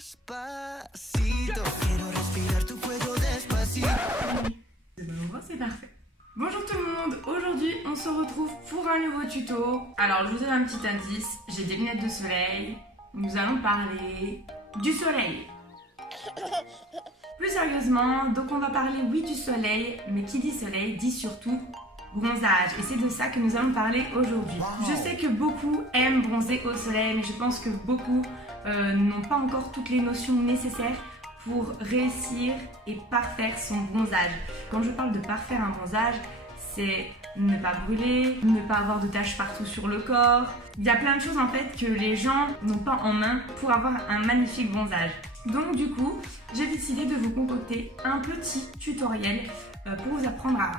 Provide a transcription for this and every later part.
Despacito, quiero respirar tu cuello despacito. C'est parfait. Bonjour tout le monde, aujourd'hui on se retrouve pour un nouveau tuto. Alors je vous donne un petit indice, j'ai des lunettes de soleil. Nous allons parler du soleil. Plus sérieusement, donc on va parler oui du soleil, mais qui dit soleil dit surtout bronzage. Et c'est de ça que nous allons parler aujourd'hui. Je sais que beaucoup aiment bronzer au soleil, mais je pense que beaucoup n'ont pas encore toutes les notions nécessaires pour réussir et parfaire son bronzage. Quand je parle de parfaire un bronzage, c'est ne pas brûler, ne pas avoir de taches partout sur le corps. Il y a plein de choses en fait que les gens n'ont pas en main pour avoir un magnifique bronzage. Donc du coup, j'ai décidé de vous concocter un petit tutoriel pour vous apprendre à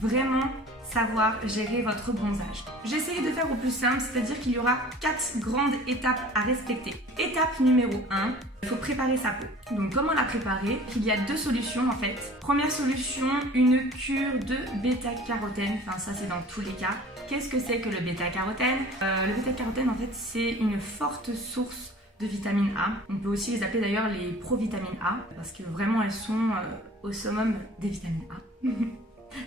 vraiment savoir gérer votre bronzage. J'ai essayé de faire au plus simple, c'est-à-dire qu'il y aura 4 grandes étapes à respecter. Étape numéro 1, il faut préparer sa peau. Donc comment la préparer? Il y a 2 solutions en fait. Première solution, une cure de bêta-carotène, enfin ça c'est dans tous les cas. Qu'est-ce que c'est que le bêta-carotène? Le bêta-carotène en fait c'est une forte source de vitamine A. On peut aussi les appeler d'ailleurs les provitamines A parce que vraiment elles sont au summum des vitamines A.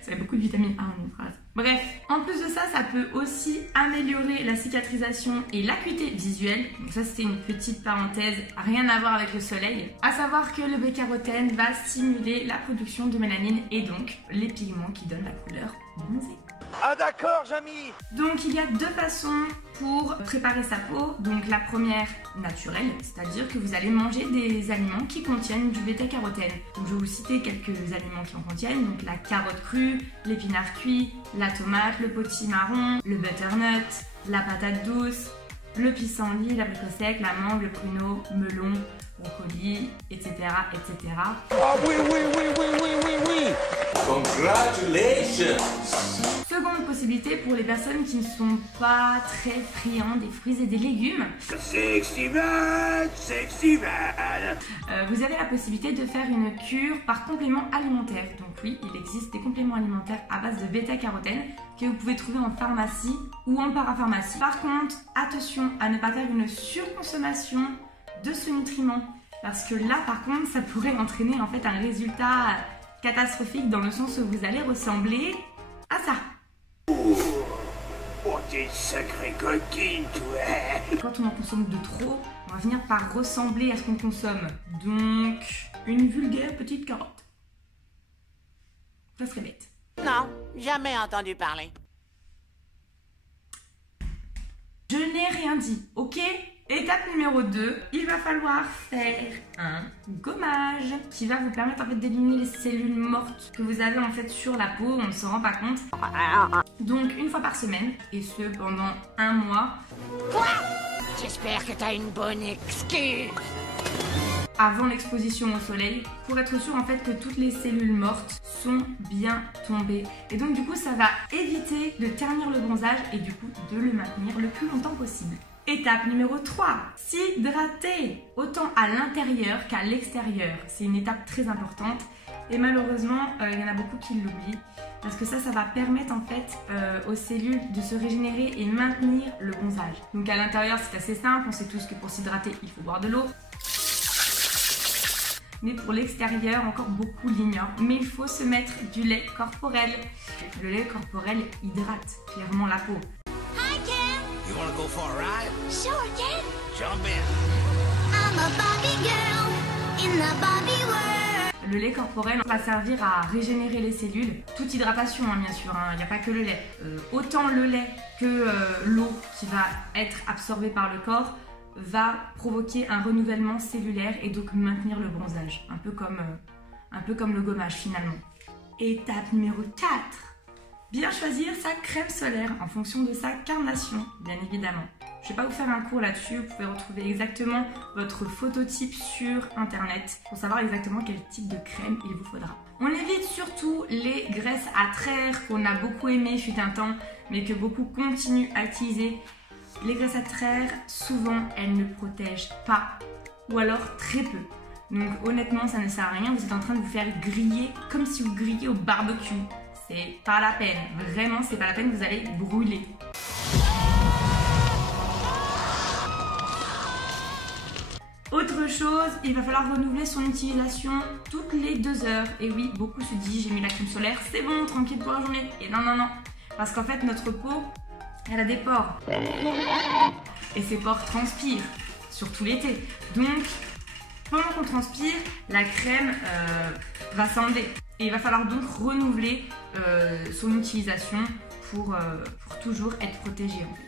Ça fait beaucoup de vitamine A en une phrase. Bref, en plus de ça, ça peut aussi améliorer la cicatrisation et l'acuité visuelle. Donc ça, c'était une petite parenthèse, rien à voir avec le soleil. À savoir que le bêta-carotène va stimuler la production de mélanine et donc les pigments qui donnent la couleur bronzée. Ah d'accord, Jamy. Donc il y a 2 façons pour préparer sa peau. Donc la première naturelle, c'est-à-dire que vous allez manger des aliments qui contiennent du bêta-carotène. Donc je vais vous citer quelques aliments qui en contiennent. Donc la carotte crue, l'épinard cuit, la tomate, le potimarron, le butternut, la patate douce, le pissenlit, l'abricot sec, la mangue, le pruneau, melon, brocoli, etc. etc. Ah oui, oui, oui, oui, oui, oui, oui. Congratulations! Seconde possibilité pour les personnes qui ne sont pas très friands des fruits et des légumes. Sexy man, sexy man. Vous avez la possibilité de faire une cure par complément alimentaire. Donc oui, il existe des compléments alimentaires à base de bêta-carotène que vous pouvez trouver en pharmacie ou en parapharmacie. Par contre, attention à ne pas faire une surconsommation de ce nutriment. Parce que là, par contre, ça pourrait entraîner en fait un résultat catastrophique dans le sens où vous allez ressembler à ça. Oh, t'es une sacrée coquine, toi. Quand on en consomme de trop, on va finir par ressembler à ce qu'on consomme. Donc, une vulgaire petite carotte. Ça serait bête. Non, jamais entendu parler. Je n'ai rien dit, ok? Étape numéro 2, il va falloir faire un gommage qui va vous permettre en fait d'éliminer les cellules mortes que vous avez en fait sur la peau, on ne se rend pas compte. Donc une fois par semaine, et ce pendant 1 mois. Quoi? J'espère que t'as une bonne excuse. Avant l'exposition au soleil, pour être sûr en fait que toutes les cellules mortes sont bien tombées. Et donc du coup ça va éviter de ternir le bronzage et du coup de le maintenir le plus longtemps possible. Étape numéro 3, s'hydrater, autant à l'intérieur qu'à l'extérieur. C'est une étape très importante et malheureusement, il y en a beaucoup qui l'oublient parce que ça va permettre en fait aux cellules de se régénérer et maintenir le bronzage. Donc à l'intérieur, c'est assez simple, on sait tous que pour s'hydrater, il faut boire de l'eau. Mais pour l'extérieur, encore beaucoup l'ignorent. Mais il faut se mettre du lait corporel. Le lait corporel hydrate clairement la peau. You wanna go for a ride? Sure, Ken. Jump in. I'm a Barbie girl in the Barbie world. Le lait corporel va servir à régénérer les cellules. Toute hydratation, hein, bien sûr, il n'y a pas que le lait. Autant le lait que l'eau qui va être absorbée par le corps va provoquer un renouvellement cellulaire et donc maintenir le bronzage. Un peu comme le gommage finalement. Étape numéro 4. Bien choisir sa crème solaire en fonction de sa carnation, bien évidemment. Je ne vais pas vous faire un cours là-dessus, vous pouvez retrouver exactement votre phototype sur internet pour savoir exactement quel type de crème il vous faudra. On évite surtout les graisses à traire qu'on a beaucoup aimé fut un temps, mais que beaucoup continuent à utiliser. Les graisses à traire, souvent, elles ne protègent pas, ou alors très peu. Donc honnêtement, ça ne sert à rien, vous êtes en train de vous faire griller comme si vous grilliez au barbecue. C'est pas la peine, vraiment c'est pas la peine, vous allez brûler. Autre Autre chose, il va falloir renouveler son utilisation toutes les 2 heures. Et oui, beaucoup se disent j'ai mis la crème solaire, c'est bon, tranquille pour la journée. Et non, non, non. Parce qu'en fait, notre peau, elle a des pores. Et ces pores transpirent, surtout l'été. Donc, pendant qu'on transpire, la crème va scinder. Et il va falloir donc renouveler son utilisation pour toujours être protégé en fait.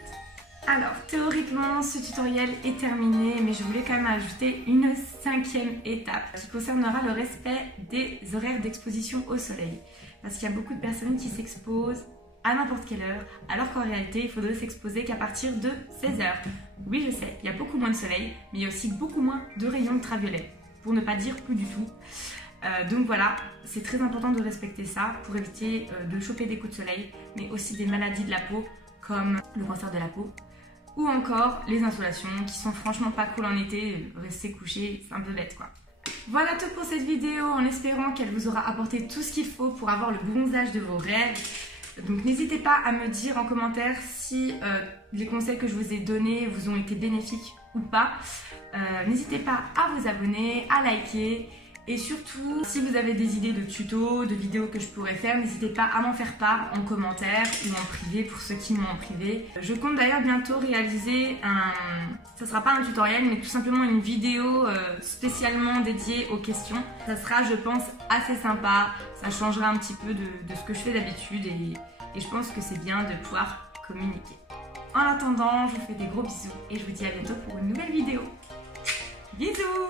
Alors, théoriquement, ce tutoriel est terminé, mais je voulais quand même ajouter une 5e étape qui concernera le respect des horaires d'exposition au soleil. Parce qu'il y a beaucoup de personnes qui s'exposent à n'importe quelle heure, alors qu'en réalité, il faudrait s'exposer qu'à partir de 16 h. Oui, je sais, il y a beaucoup moins de soleil, mais il y a aussi beaucoup moins de rayons ultraviolets, pour ne pas dire plus du tout. Donc voilà, c'est très important de respecter ça pour éviter de choper des coups de soleil, mais aussi des maladies de la peau, comme le cancer de la peau, ou encore les insolations qui sont franchement pas cool en été. Rester couché, c'est un peu bête quoi. Voilà tout pour cette vidéo, en espérant qu'elle vous aura apporté tout ce qu'il faut pour avoir le bronzage de vos rêves. Donc n'hésitez pas à me dire en commentaire si les conseils que je vous ai donnés vous ont été bénéfiques ou pas. N'hésitez pas à vous abonner, à liker. Et surtout, si vous avez des idées de tutos, de vidéos que je pourrais faire, n'hésitez pas à m'en faire part en commentaire ou en privé pour ceux qui m'ont en privé. Je compte d'ailleurs bientôt réaliser ça sera pas un tutoriel, mais tout simplement une vidéo spécialement dédiée aux questions. Ça sera, je pense, assez sympa. Ça changera un petit peu de ce que je fais d'habitude et je pense que c'est bien de pouvoir communiquer. En attendant, je vous fais des gros bisous et je vous dis à bientôt pour une nouvelle vidéo. Bisous!